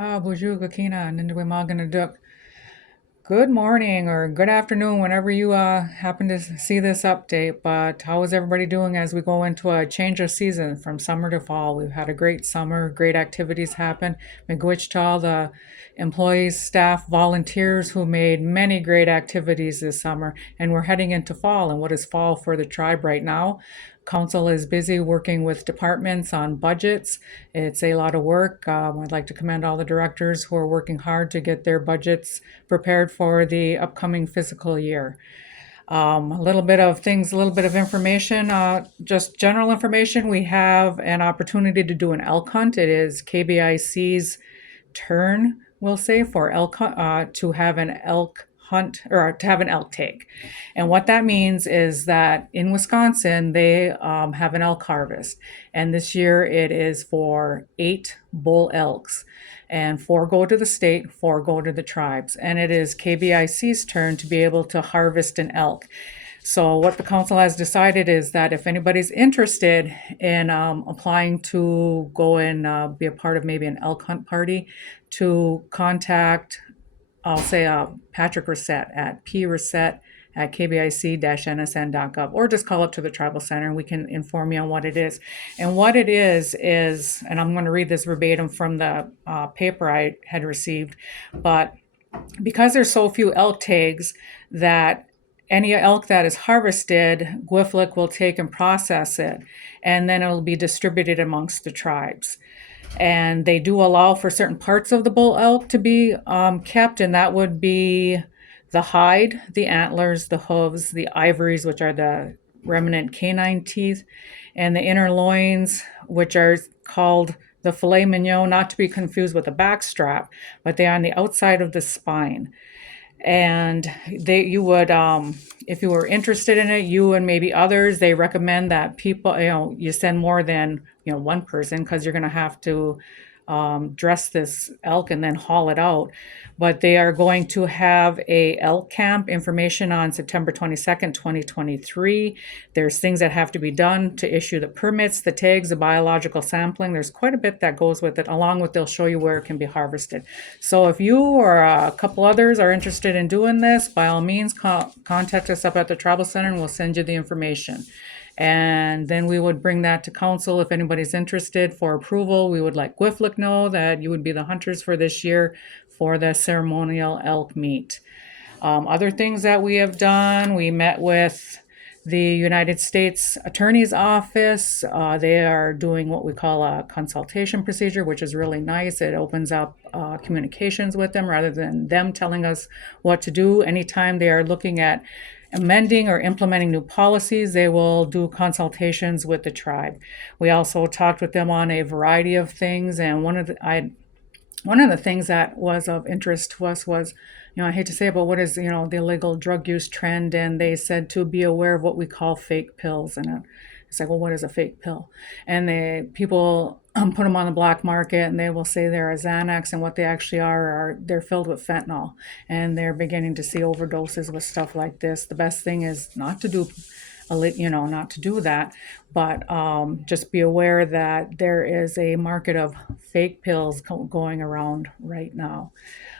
Bonjour, Keweenaw, Ninduwe. Good morning or good afternoon, whenever you happen to see this update. But how is everybody doing as we go into a change of season from summer to fall? We've had a great summer, great activities happen. Miigwech to all the employees, staff, volunteers who made many great activities this summer. And we're heading into fall. And what is fall for the tribe right now? Council is busy working with departments on budgets. It's a lot of work. I'd like to commend all the directors who are working hard to get their budgets prepared for the upcoming fiscal year. A little bit of things, a little bit of information, just general information. We have an opportunity to do an elk hunt. It is KBIC's turn, we'll say, for to have an elk hunt or to have an elk take. And what that means is that in Wisconsin, they have an elk harvest. And this year it is for 8 bull elks. And 4 go to the state, 4 go to the tribes. And it is KBIC's turn to be able to harvest an elk. So what the council has decided is that if anybody's interested in applying to go and be a part of maybe an elk hunt party, to contact, I'll say Patrick Reset at preset@kbic-nsn.gov, or just call up to the tribal center and we can inform you on what it is. And what it is, and I'm going to read this verbatim from the paper I had received, but because there's so few elk tags, that any elk that is harvested, GWFLIC will take and process it, and then it'll be distributed amongst the tribes. And they do allow for certain parts of the bull elk to be kept, and that would be the hide, the antlers, the hooves, the ivories, which are the remnant canine teeth, and the inner loins, which are called the filet mignon, not to be confused with the back strap, but they are on the outside of the spine. And you would, if you were interested in it, you and maybe others, they recommend that people, you send more than, one person, because you're going to have to dress this elk and then haul it out. But they are going to have a elk camp, information on September 22nd, 2023. There's things that have to be done to issue the permits, the tags, the biological sampling. There's quite a bit that goes with it, along with they'll show you where it can be harvested. So if you or a couple others are interested in doing this, by all means, contact us up at the Tribal Center and we'll send you the information. And then we would bring that to council if anybody's interested for approval. We would let GWFLIC know that you would be the hunters for this year for the ceremonial elk meet. Other things that we have done, we met with the United States Attorney's Office. They are doing what we call a consultation procedure, which is really nice. It opens up communications with them rather than them telling us what to do. Anytime they are looking at amending or implementing new policies, they will do consultations with the tribe. We also talked with them on a variety of things, and one of the things that was of interest to us was, I hate to say it, but what is, the illegal drug use trend? And they said to be aware of what we call fake pills. And it's like, well, what is a fake pill? And people put them on the black market, and they will say they're a Xanax, and what they actually are they're filled with fentanyl. And they're beginning to see overdoses with stuff like this. The best thing is not to do that, but just be aware that there is a market of fake pills going around right now.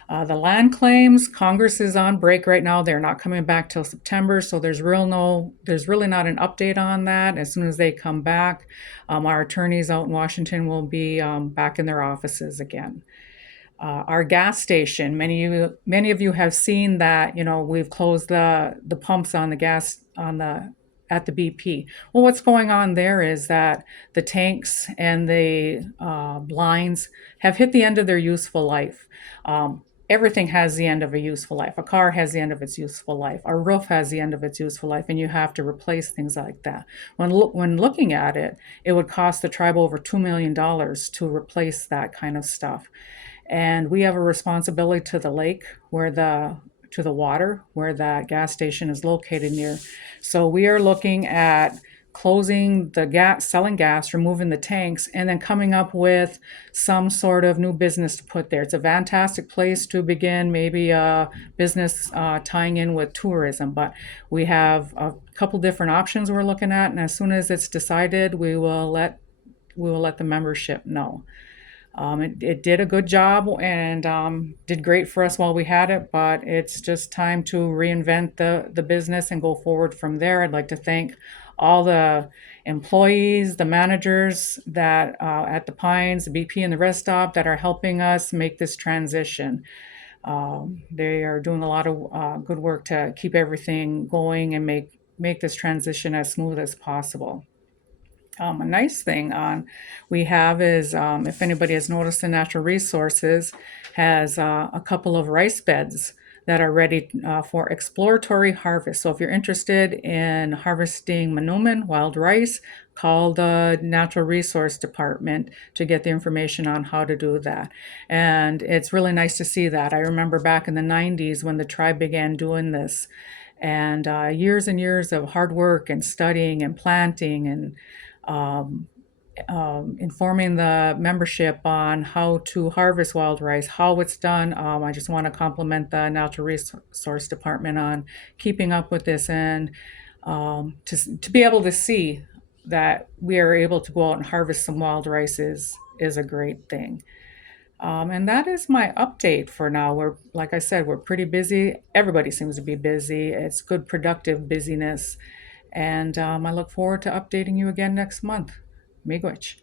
The land claims, Congress is on break right now. They're not coming back till September, so there's really not an update on that. As soon as they come back, our attorneys out in Washington will be back in their offices again. Our gas station, many of you have seen that, we've closed the pumps on the gas at the BP. Well, what's going on there is that the tanks and the lines have hit the end of their useful life. Everything has the end of a useful life. A car has the end of its useful life. A roof has the end of its useful life, and you have to replace things like that. When looking at it, it would cost the tribe over $2 million to replace that kind of stuff. And we have a responsibility to the lake to the water where that gas station is located near. So we are looking at closing the gas, selling gas, removing the tanks, and then coming up with some sort of new business to put there. It's a fantastic place to begin, maybe a business tying in with tourism, but we have a couple different options we're looking at, and as soon as it's decided, we will let the membership know. It did a good job and did great for us while we had it, but it's just time to reinvent the business and go forward from there. I'd like to thank all the employees, the managers that at the Pines, the BP, and the rest stop that are helping us make this transition. They are doing a lot of good work to keep everything going and make this transition as smooth as possible. A nice thing we have is if anybody has noticed, the natural resources has a couple of rice beds that are ready for exploratory harvest. So if you're interested in harvesting manoomin, wild rice, call the natural resource department to get the information on how to do that. And it's really nice to see that. I remember back in the 90s when the tribe began doing this, and years of hard work and studying and planting and informing the membership on how to harvest wild rice, how it's done. I just want to compliment the Natural Resource Department on keeping up with this and to be able to see that we are able to go out and harvest some wild rice is a great thing. And that is my update for now. Like I said, we're pretty busy. Everybody seems to be busy. It's good, productive busyness. And I look forward to updating you again next month. Miigwech.